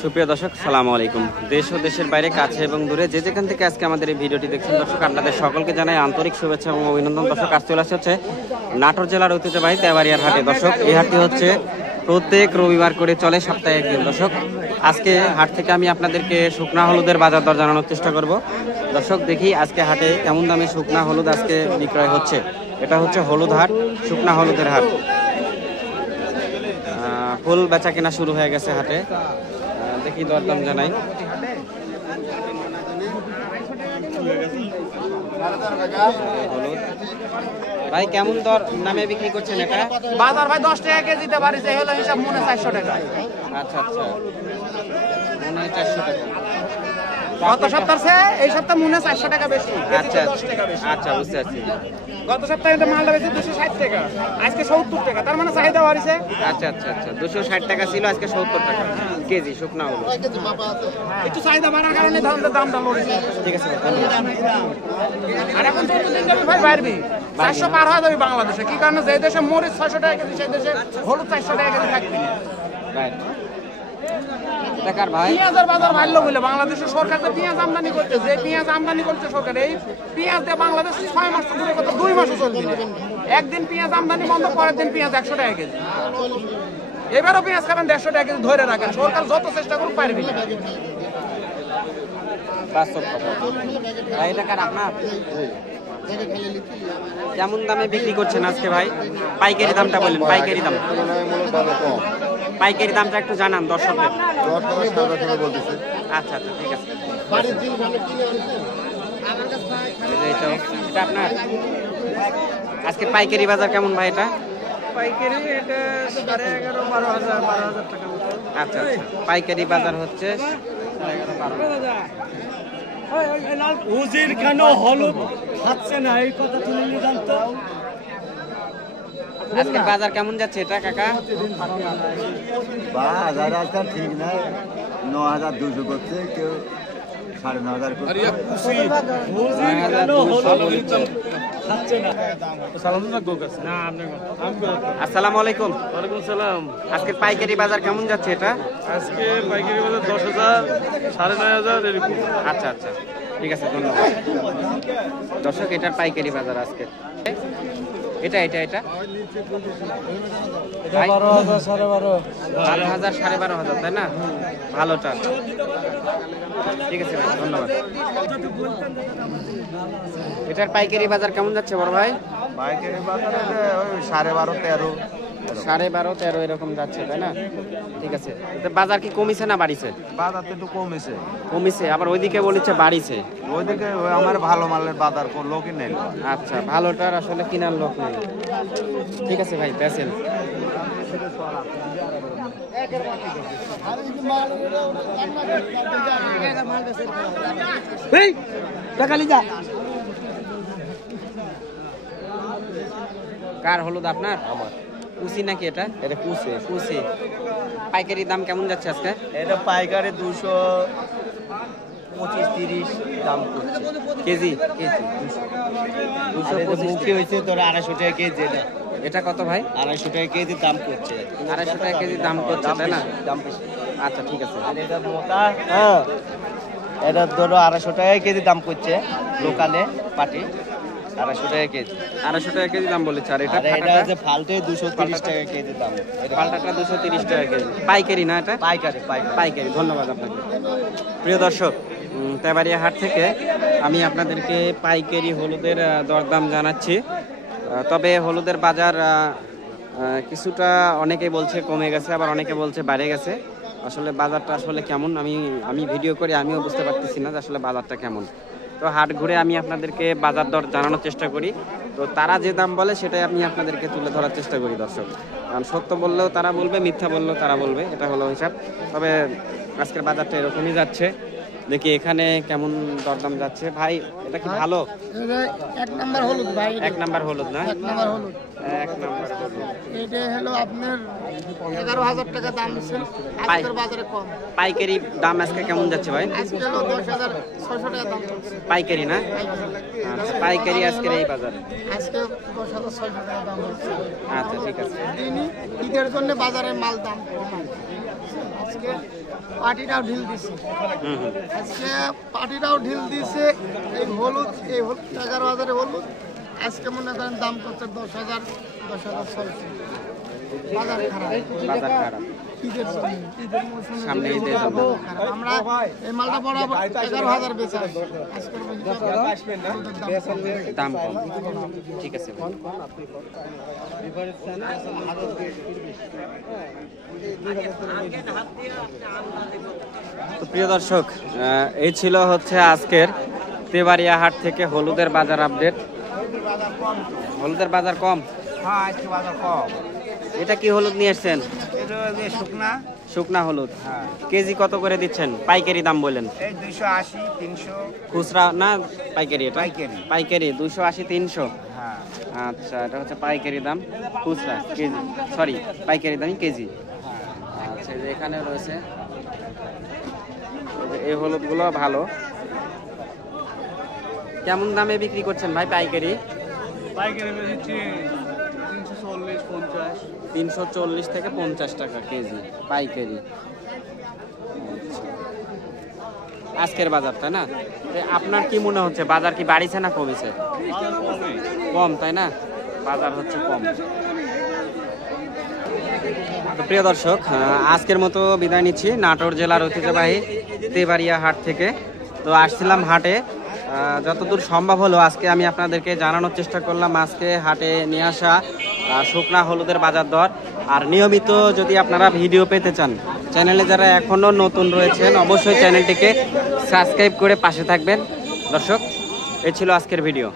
সুপ্রিয় দর্শক, সালামু আলাইকুম। দেশ ও দেশের বাইরে, কাছে এবং দূরে যে যেখান থেকে আজকে আমাদের এই ভিডিওটি দেখছেন দর্শক, আপনাদের সকলকে জানাই আন্তরিক শুভেচ্ছা এবং অভিনন্দন। দর্শক, আজ চলে আসছে হচ্ছে নাটোর জেলার ঐতিহ্যবাহী তেবাড়িয়ার হাটে। দর্শক, এই হাটটি হচ্ছে প্রত্যেক রবিবার করে চলে, সপ্তাহে একদিন। দর্শক, আজকে হাট থেকে আমি আপনাদেরকে শুকনা হলুদের বাজার দর জানানোর চেষ্টা করব। দর্শক, দেখি আজকে হাটে কেমন দামে শুকনা হলুদ আজকে বিক্রয় হচ্ছে। এটা হচ্ছে হলুদ হাট, শুকনা হলুদের হাট। ফুল বেচা কেনা শুরু হয়ে গেছে হাটে। দেখি দরদাম জানাই। হলুদ ভাই কেমন দর নামে বিক্রি করছেন এটা? বাজার ভাই 10 টাকা কেজিতে বাড়িছে, হলো হিসাব মনে 400 টাকা। আচ্ছা আচ্ছা, মনে 400 টাকা। গত সপ্তাহে এই সপ্তাহে মনে 400 টাকা বেশি। আচ্ছা 10 টাকা বেশি। আচ্ছা, বুঝতে পারছি। গত সপ্তাহে এটা মালটা বেশি 260 টাকা, আজকে 70 টাকা। তার মানে চাহিদা বাড়িছে। আচ্ছা আচ্ছা আচ্ছা, 260 টাকা ছিল, আজকে 70 টাকা কেজি শুকনা হলুদ। একটু চাহিদা বাড়ার কারণে ধানের দামটা লড়ছে। ঠিক আছে, ধন্যবাদ। আর এখন 14 দিন যাবে ভাই বাড়বে, 400 পার হয়ে যাবে বাংলাদেশে। কি কারণে? যে দেশে মরিচ 600 টাকা কেজি, সেই দেশে হলুদ 400 টাকা কেজি থাকবে না। রাইট। এটা কার ভাই? পেঁয়াজের বাজার বাড়লো বলে বাংলাদেশের সরকার যে পেঁয়াজ আমদানি করতে, যে পেঁয়াজ আমদানি করছে সরকার, এই পেঁয়াজ দিয়ে বাংলাদেশ 6 মাস ধরে, কত 2 মাসও চলবে না। একদিন পেঁয়াজ আমদানি বন্ধ, পরের দিন পেঁয়াজ 100 টাকা কেজি। এবারও পেঁয়াজ খাবেন 150 টাকা কেজি, ধরে রাখেন। সরকার যত চেষ্টা করুক পারবে না। বাস্তব কথা ভাই। এটা কার আপনার? কেমন দামে বিক্রি করছেন আজকে ভাই? পাইকারি দামটা বলেন, পাইকারি দাম। পাইকারি দামটা একটু জানান দর্শকদের। আচ্ছা আচ্ছা, ঠিক আছে। এটা আপনার আজকে পাইকারি বাজার কেমন ভাই? এটা পাইকারি এটা 11,500-12,000 টাকা। আচ্ছা আচ্ছা, পাইকারি বাজার হচ্ছে 11,500-12,000। উজির কেন হলুদ খাচ্ছে না, এই কথা তুলে নিয়ে জানতো। আজকে বাজার কেমন যাচ্ছে এটা কাকা? বাজার আজকাল ঠিক নাই, 9,200 করছে, কেউ 9,500 করছে। উজির কেন হলুদ খাচ্ছে না। আসসালামু আলাইকুম। ওয়ালাইকুম সালাম। আজকে পাইকারি বাজার কেমন যাচ্ছে এটা? আজকে পাইকারি বাজার 10,000, 9,500 এরকম। আচ্ছা আচ্ছা, ঠিক আছে, ধন্যবাদ। দর্শক, এটার পাইকারি বাজার আজকে এটা এটা এটা 12,000, 12,500। 12,000, 12,500, তাই না? ভালোটা, ঠিক আছে ভাই, ধন্যবাদ। এটার পাইকারি বাজার কেমন যাচ্ছে বড় ভাই? পাইকারি বাজারে ওই 12,500, 13। 12,500, 13 এরকম যাচ্ছে, তাই না? ঠিক আছে। তো বাজার কি কমিছে না বাড়িছে? বাজার তো একটু কমেছে। কমিছে, আবার ওইদিকে বলেছে বাড়িছে। ওইদিকে আমার ভালো মালের বাজার কোন লোকই নেই। আচ্ছা, ভালোটার আসলে কেনার লোক নেই। ঠিক আছে ভাই, বেচেন। কার হলুদ আপনার? আমার কুচি নাকি এটা? এটা কুচে। কুচি। পাইকারি দাম কেমন যাচ্ছে আজকে? এটা পাইকারি 225-30 দাম করছে কেজি? কেজি 225 মুখে হয়েছে তোর 250 টাকা কেজি। এটা এটা কত ভাই? 250 টাকা কেজি দাম করছে। 250 টাকা কেজি দাম করছে, তাই না? দাম বেশি। আচ্ছা, ঠিক আছে। আর এটা মোটা, হ্যাঁ, এটা ধরো 250 টাকা কেজি দাম করছে লোকালে পাটি, 250 টাকা কেজি। 250 টাকা কেজি দাম বলেছে। আর এটা আর এটা হচ্ছে ফালটে 230 টাকা কেজি দাম। পাল্টাটা 230 টাকা কেজি। পাইকারি না এটা? পাইকারি পাইকারি। পাইকারি। ধন্যবাদ আপনাকে। প্রিয় দর্শক, তেবাড়িয়া হাট থেকে আমি আপনাদেরকে পাইকারি হলুদের দরদাম জানাচ্ছি। তবে হলুদের বাজার কিছুটা অনেকেই বলছে কমে গেছে, আবার অনেকে বলছে বেড়ে গেছে। আসলে বাজারটা আসলে কেমন আমি ভিডিও করে আমিও বুঝতে পারতেছি না যে আসলে বাজারটা কেমন। তো হাট ঘুরে আমি আপনাদেরকে বাজার দর জানানোর চেষ্টা করি। তো তারা যে দাম বলে সেটাই আমি আপনাদেরকে তুলে ধরার চেষ্টা করি দর্শক। কারণ সত্য বললেও তারা বলবে, মিথ্যা বললেও তারা বলবে, এটা হলো হিসাব। তবে আজকের বাজারটা এরকমই যাচ্ছে। দেখি এখানে কেমন দরদাম যাচ্ছে। ভাই, এটা কি ভালো? এক নাম্বার হলুদ ভাই, 1 নাম্বার হলুদ না? 1 নাম্বার হলুদ। 1 নাম্বার হলুদ। এটা হলো আপনার 11,000 টাকা দাম দিচ্ছে, আজকের বাজারে কম। পাইকারি দাম আজকে কেমন যাচ্ছে ভাই? আজকে হলো 10,600 টাকা দাম চলছে। পাইকারি না? আচ্ছা, পাইকারি আজকের এই বাজার। আজকে 10,600 টাকা দাম হচ্ছে। আচ্ছা, ঠিক আছে। ঈদের জন্য বাজারে মাল দাম কম। আজকে পার্টিটাও ঢিল দিছে। হুম হুম। আজকে পার্টিটাও ঢিল দিছে। এই হলুদ 11,000 হলুদ আজকে মনে করেন দাম করছে 10,000 চলছে। বাজার খারাপ। বাজার খারাপ, ঈদের জন্য, ঈদের মৌসুমে সামনে ঈদের জন্য। বাজার খারাপ। আমরা এই মালটা বরাবর 11,000 বেচা আছি। আজকের দাম কম। ঠিক আছে ভাই। তো প্রিয় দর্শক, এই ছিল হচ্ছে আজকের তেবাড়িয়া হাট থেকে হলুদের বাজার আপডেট। হলুদের বাজার কম। হ্যাঁ আজকে বাজার কম। এটা কি হলুদ নিয়ে এসছেন? এটা যে শুকনা, শুকনা হলুদ। হ্যাঁ কেজি কত করে দিচ্ছেন? পাইকারি দাম বলেন। এই 280, 300। খুচরা না পাইকারি? এটা পাইকারি। পাইকারি 280, 300। হ্যাঁ আচ্ছা, এটা হচ্ছে পাইকারি দাম, খুচরা কেজি, সরি পাইকারি দামই কেজি। আচ্ছা, এই যে এখানে রয়েছে এই যে এই হলুদগুলো ভালো। কেমন দামে বিক্রি করছেন ভাই পাইকারি? পাইকারি বেশি 340, 50। 340 থেকে 50 টাকা কেজি পাইকারি। আচ্ছা। আজকের বাজার তাই না? তো আপনার কি মনে হচ্ছে বাজার কি বাড়িছে না কমেছে? কম তাই না? বাজার হচ্ছে কম। তো প্রিয় দর্শক, আজকের মতো বিদায় নিচ্ছি নাটোর জেলার ঐতিহ্যবাহী তেবাড়িয়া হাট থেকে। তো আসছিলাম হাটে, যতদূর সম্ভব হলো আজকে আমি আপনাদেরকে জানানোর চেষ্টা করলাম আজকে হাটে নিয়ে আসা শুকনা হলুদের বাজার দর। আর নিয়মিত যদি আপনারা ভিডিও পেতে চান, চ্যানেলে যারা এখনও নতুন রয়েছেন অবশ্যই চ্যানেলটিকে সাবস্ক্রাইব করে পাশে থাকবেন। দর্শক, এই ছিল আজকের ভিডিও।